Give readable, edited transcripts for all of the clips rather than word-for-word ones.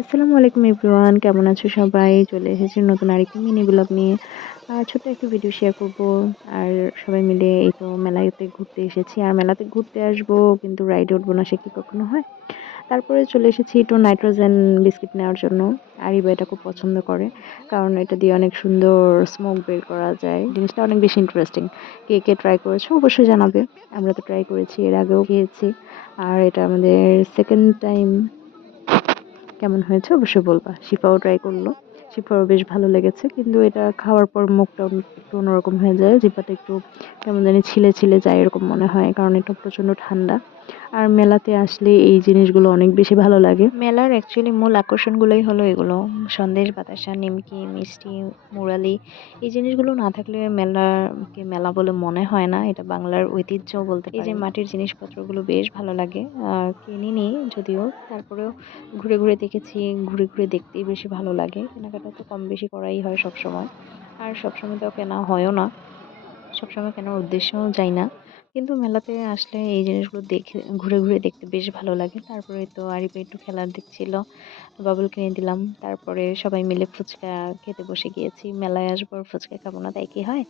আসসালামু আলাইকুম এভরিওয়ান, কেমন আছো সবাই? চলে এসেছি নতুন আরেকটি মিনি ব্লগ নিয়ে। ছোট্ট একটা ভিডিও শেয়ার করব। আর সবাই মিলে এই তো মেলাতে ঘুরতে এসেছি। আর মেলাতে ঘুরতে আসবো কিন্তু রাইডে উঠবো না, সে কি কখনো হয়? তারপরে চলে এসেছি একটু নাইট্রোজেন বিস্কিট নেওয়ার জন্য। আরিবা এটা খুব পছন্দ করে, কারণ এটা দিয়ে অনেক সুন্দর স্মোক বের করা যায়। জিনিসটা অনেক বেশি ইন্টারেস্টিং। কে কে ট্রাই করেছো অবশ্যই জানাবে। আমরা তো ট্রাই করেছি, এর আগেও খেয়েছি। আর এটা আমাদের সেকেন্ড টাইম। কেমন হয়েছে অবশ্যই বলবা। শিফাও ট্রাই করলো। শিফারও বেশ ভালো লেগেছে। কিন্তু এটা খাওয়ার পর মুখটা একটু অন্যরকম হয়ে যায়। জিহ্বাটা একটু কেমন জানি ছিলে, ছিলে যায় এরকম মনে হয়। কারণ এটা প্রচন্ড ঠান্ডা। আর মেলাতে আসলে এই জিনিসগুলো অনেক বেশি ভালো লাগে। মেলার অ্যাকচুয়ালি মূল আকর্ষণগুলোই হলো এগুলো। সন্দেশ, বাতাসা, নিমকি, মিষ্টি, মুরালি। এই জিনিসগুলো না থাকলে মেলাকে মেলা বলে মনে হয় না। এটা বাংলার ঐতিহ্যও বলতে পারেন। এই যে মাটির জিনিসপত্রগুলো বেশ ভালো লাগে। কিনিনি যদিও, তারপরেও ঘুরে, ঘুরে দেখেছি। ঘুরে, ঘুরে দেখতেই বেশি ভালো লাগে। কেনাকাটা তো কম বেশি করাই হয় সবসময়। আর সবসময় তো কেনা হয়ও না। সবসময় কেনার উদ্দেশ্যেও যাই না। কিন্তু মেলাতে আসলে এই জিনিসগুলো দেখে ঘুরে, ঘুরে দেখতে বেশ ভালো লাগে। তারপরে তো আরিফা একটু খেলার দেখছিল। বাবুল কিনে দিলাম। তারপরে সবাই মিলে ফুচকা খেতে বসে গিয়েছি। মেলায় আসবো আর ফুচকা খাবো না, তাই কি হয়?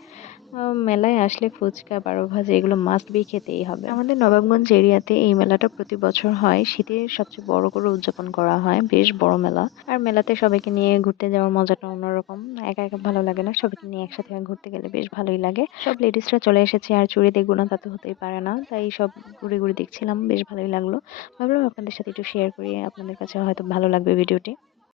মেলায় আসলে ফুচকা, পাড়ো ভাজা এগুলো মাস্ট বি খেতেই হবে। আমাদের নবাবগঞ্জ এরিয়াতে এই মেলাটা প্রতি বছর হয়। শীতের সবচেয়ে বড় করে উদযাপন করা হয়। বেশ বড় মেলা। আর মেলাতে সবাইকে নিয়ে ঘুরতে যাওয়ার মজাটা অন্যরকম। একা, একা ভালো লাগে না। সবাইকে নিয়ে একসাথে ঘুরতে গেলে বেশ ভালোই লাগে। সব লেডিসরা চলে এসেছে আর চুড়ি দেখবো না তা তো হতেই পারে না। তাই সব ঘুরে, ঘুরে দেখছিলাম। বেশ ভালোই লাগলো। ভাবলাম আপনাদের সাথে একটু শেয়ার করি। আপনাদের কাছে হয়তো ভালো লাগবে ভিডিওটি।